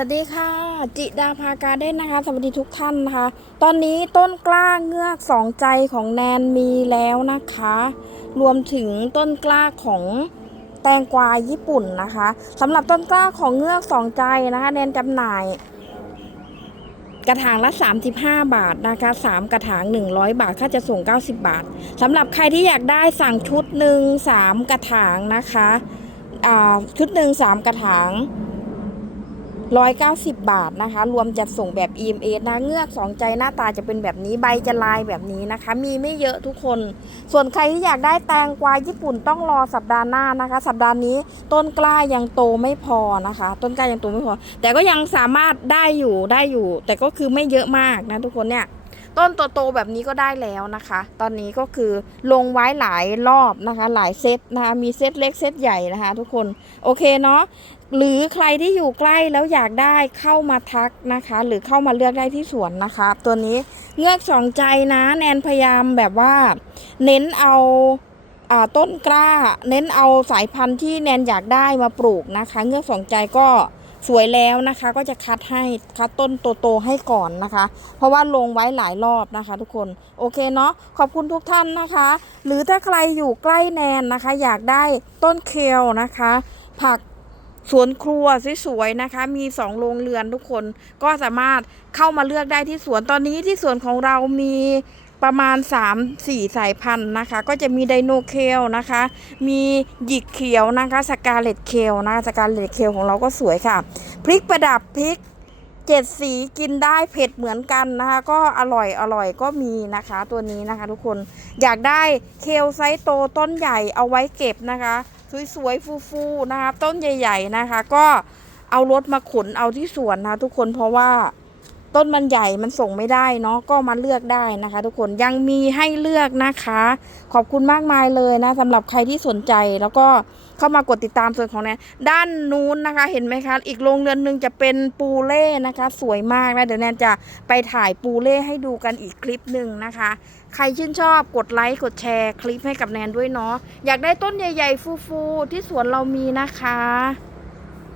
สวัสดีค่ะ จิดาภาการเด้นนะคะ สวัสดีทุกท่านนะคะ ตอนนี้ต้นกล้าเงือกสองใจของแนนมีแล้วนะคะ รวมถึงต้นกล้าของแตงกวาญี่ปุ่นนะคะสำหรับต้นกล้าของเงือกสองใจนะคะแนนจำหน่าย กระถางละ 35 บาทนะคะ3กระถาง 100 บาท ค่าจะส่ง 90 บาทสำหรับใครที่อยากได้สั่งชุดหนึ่ง3กระถางนะคะอ่าชุดหนึ่ง3กระถาง 190 บาทนะคะ รวมจัดส่งแบบ EMS นะเงือกสองใจหน้าตาจะเป็นแบบนี้ใบจะลายแบบนี้นะคะ มีไม่เยอะทุกคน ส่วนใครที่อยากได้แตงกวาญี่ปุ่นต้องรอสัปดาห์หน้านะคะ สัปดาห์นี้ต้นกล้ายังโตไม่พอนะคะ ต้นกล้ายังโตไม่พอ แต่ก็ยังสามารถได้อยู่ได้อยู่ แต่ก็คือไม่เยอะมากนะทุกคนเนี่ยต้นโตๆแบบนี้ก็ได้แล้วนะคะ ตอนนี้ก็คือลงไว้หลายรอบนะคะ หลายเซตนะคะ มีเซตเล็กเซตใหญ่นะคะ ทุกคน โอเคเนาะ หรือใครที่อยู่ใกล้แล้วอยากได้เข้ามาทักนะคะ หรือเข้ามาเลือกได้ที่สวนนะคะ ตัวนี้เงือกสองใจนะแนนพยายามแบบว่า เน้นเอาต้นกล้า เน้นเอาสายพันธุ์ที่แนนอยากได้มาปลูกนะคะ เงือกสองใจก็สวยแล้วนะคะ ก็จะคัดให้คัดต้นโตๆให้ก่อนนะคะ เพราะว่าลงไว้หลายรอบนะคะ ทุกคนโอเคเนาะขอบคุณทุกท่านนะคะ หรือถ้าใครอยู่ใกล้แนนนะคะ อยากได้ต้นเคลนะคะ ผัก สวนครัวสวยๆนะคะ มีสองโรงเรือนทุกคนก็สามารถเข้ามาเลือกได้ที่สวนตอนนี้ที่สวนของเรามีประมาณ 3-4 สายพันธุ์นะคะ ก็จะมีไดโนเคลนะคะ มีหยิกเขียวนะคะสกาเลตเคลนะคะสกาเลตเคลของเราก็สวยค่ะ พริกประดับพริกเจ็ดสีกินได้เผ็ดเหมือนกันนะคะ ก็อร่อยอร่อยก็มีนะคะตัวนี้นะคะ ทุกคนอยากได้เคลไซส์โตต้นใหญ่เอาไว้เก็บนะคะ สวยๆฟูๆนะคะต้นใหญ่ ๆนะคะ ก็เอารถมาขนเอาที่สวนนะคะทุกคนเพราะว่า ต้นมันใหญ่มันส่งไม่ได้เนาะก็มาเลือกได้นะคะ ทุกคนยังมีให้เลือกนะคะ ขอบคุณมากมายเลยนะสำหรับใครที่สนใจแล้วก็เข้ามากดติดตามส่วนของแนนด้านนู้นนะคะ เห็นไหมคะ อีกโรงเรือนหนึ่งจะเป็นปูเล่นะคะ สวยมากนะเดี๋ยวแนนจะไปถ่ายปูเล่ให้ดูกันอีกคลิปหนึ่งนะคะ ใครชื่นชอบกดไลค์กดแชร์คลิปให้กับแนนด้วยเนาะอยากได้ต้นใหญ่ ๆ ฟูๆที่สวนเรามีนะคะ